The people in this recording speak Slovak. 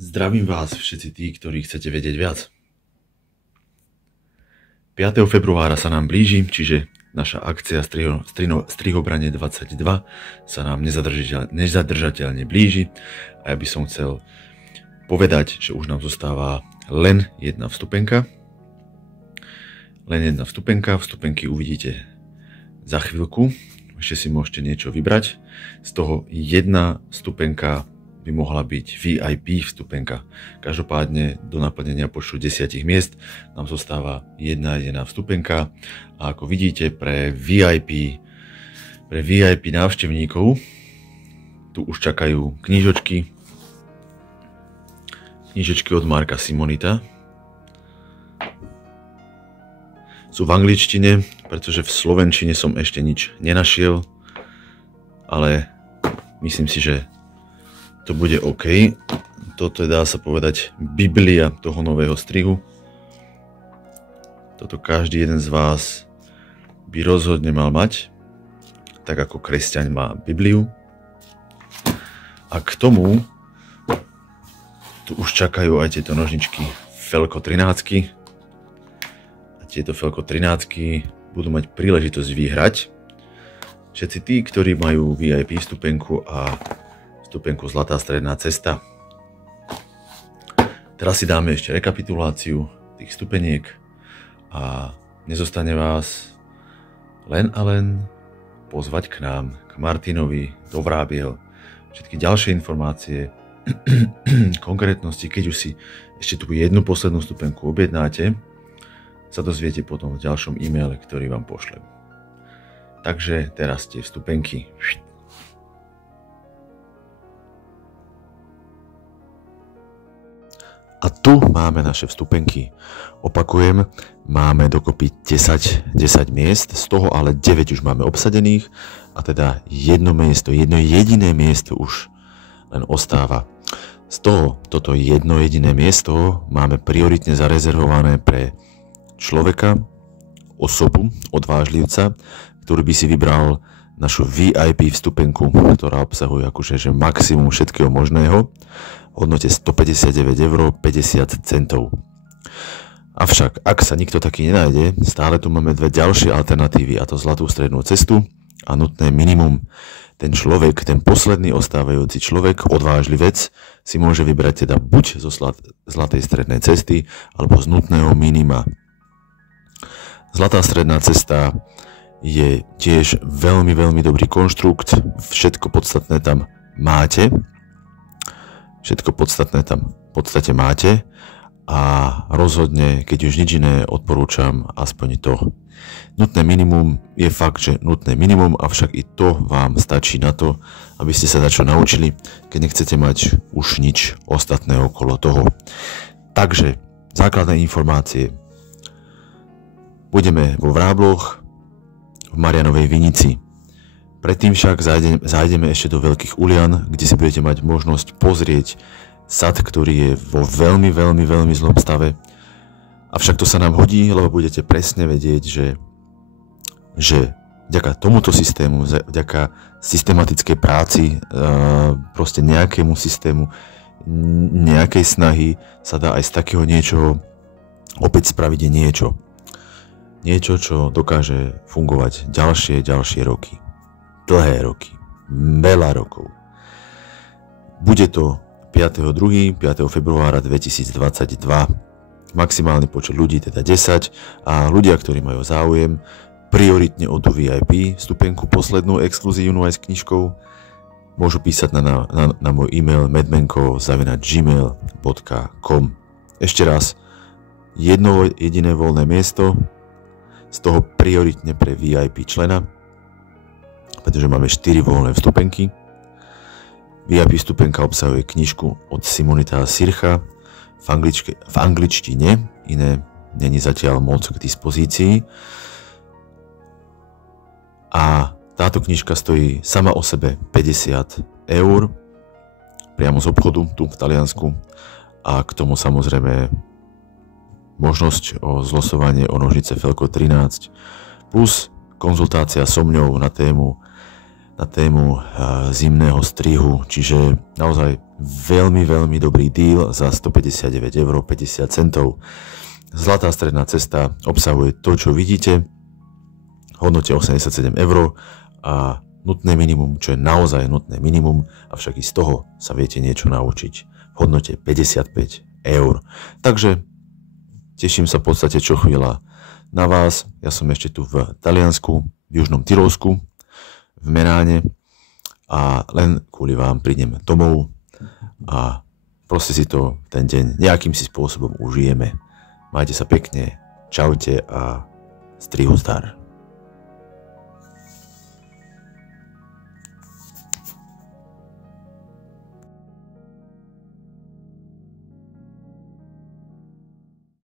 Zdravím vás všetci tí, ktorí chcete vedieť viac. 5. februára sa nám blíži, čiže naša akcia Strihobranie 22 sa nám nezadržateľne blíži a ja by som chcel povedať, že už nám zostáva len jedna vstupenka. Vstupenky uvidíte za chvíľku. Ešte si môžete niečo vybrať. Z toho jedna vstupenka by mohla byť VIP vstupenka. Každopádne do naplnenia počtu 10 miest nám zostáva jedna vstupenka a ako vidíte pre VIP návštevníkov tu už čakajú knižočky od Marka Simonita. Sú v angličtine, pretože v slovenčine som ešte nič nenašiel, ale myslím si, že to bude OK. Toto je, dá sa povedať, Biblia toho nového strihu. Toto každý jeden z vás by rozhodne mal mať, tak ako kresťan má Bibliu. A k tomu tu už čakajú aj tieto nožničky Felko 13. A tieto Felko 13 budú mať príležitosť vyhrať. Všetci tí, ktorí majú VIP vstupenku a vstupenku Zlatá stredná cesta. Teraz si dáme ešte rekapituláciu tých stupeniek a nezostane vás len a len pozvať k nám, k Martinovi do Vrábiel. Všetky ďalšie informácie, konkrétnosti, keď už si ešte tú jednu poslednú stupenku objednáte, sa dozviete potom v ďalšom e-maile, ktorý vám pošlem. Takže teraz tie vstupenky. A tu máme naše vstupenky. Opakujem, máme dokopy 10 miest, z toho ale 9 už máme obsadených a teda jedno jediné miesto už len ostáva. Z toho toto jedno jediné miesto máme prioritne zarezervované pre človeka, osobu, odvážlivca, ktorý by si vybral našu VIP vstupenku, ktorá obsahuje akože maximum všetkého možného, v hodnote 159,50 €. Avšak, ak sa nikto taký nenájde, stále tu máme dve ďalšie alternatívy, a to Zlatú strednú cestu a nutné minimum. Ten človek, ten posledný ostávajúci človek, odvážlivec, si môže vybrať teda buď zo Zlatej strednej cesty, alebo z nutného minima. Zlatá stredná cesta je tiež veľmi dobrý konštrukt, všetko podstatné tam máte. Všetko podstatné tam v podstate máte a rozhodne, keď už nič iné, odporúčam aspoň to. Nutné minimum je fakt, že nutné minimum, avšak i to vám stačí na to, aby ste sa dačo naučili, keď nechcete mať už nič ostatné okolo toho. Takže, základné informácie. Budeme vo Vrábloch, v Marianovej Vinici. Predtým však zájdeme ešte do Veľkých Ulian, kde si budete mať možnosť pozrieť sad, ktorý je vo veľmi zlom stave. Avšak to sa nám hodí, lebo budete presne vedieť, že vďaka tomuto systému, vďaka systematickej práci, proste nejakému systému, nejakej snahy sa dá aj z takého niečoho opäť spraviť niečo. Niečo, čo dokáže fungovať ďalšie roky. Dlhé roky, veľa rokov. Bude to 5. februára 2022. Maximálny počet ľudí, teda 10, a ľudia, ktorí majú záujem, prioritne o tú VIP vstupenku, poslednú exkluzívnu aj s knižkou, môžu písať na môj e-mail medmenko@gmail.com. Ešte raz, jedno jediné voľné miesto, z toho prioritne pre VIP člena, pretože máme 4 voľné vstupenky. VIP vstupenka obsahuje knižku od Simonita Sircha v angličtine, iné není zatiaľ moc k dispozícii. A táto knižka stojí sama o sebe 50 € priamo z obchodu tu v Taliansku a k tomu samozrejme možnosť o zlosovanie o nožnice Felko 13 plus konzultácia so mňou na tému zimného strihu, čiže naozaj veľmi, veľmi dobrý deal za 159,50 €. Zlatá stredná cesta obsahuje to, čo vidíte, v hodnote 87 € a nutné minimum, čo je naozaj nutné minimum, avšak i z toho sa viete niečo naučiť v hodnote 55 €. Takže teším sa v podstate čo chvíľa na vás. Ja som ešte tu v Taliansku, v Južnom Tyrolsku, v Meráne a len kvôli vám prídem domov a proste si to ten deň nejakým si spôsobom užijeme. Majte sa pekne, čaute a strihu zdar.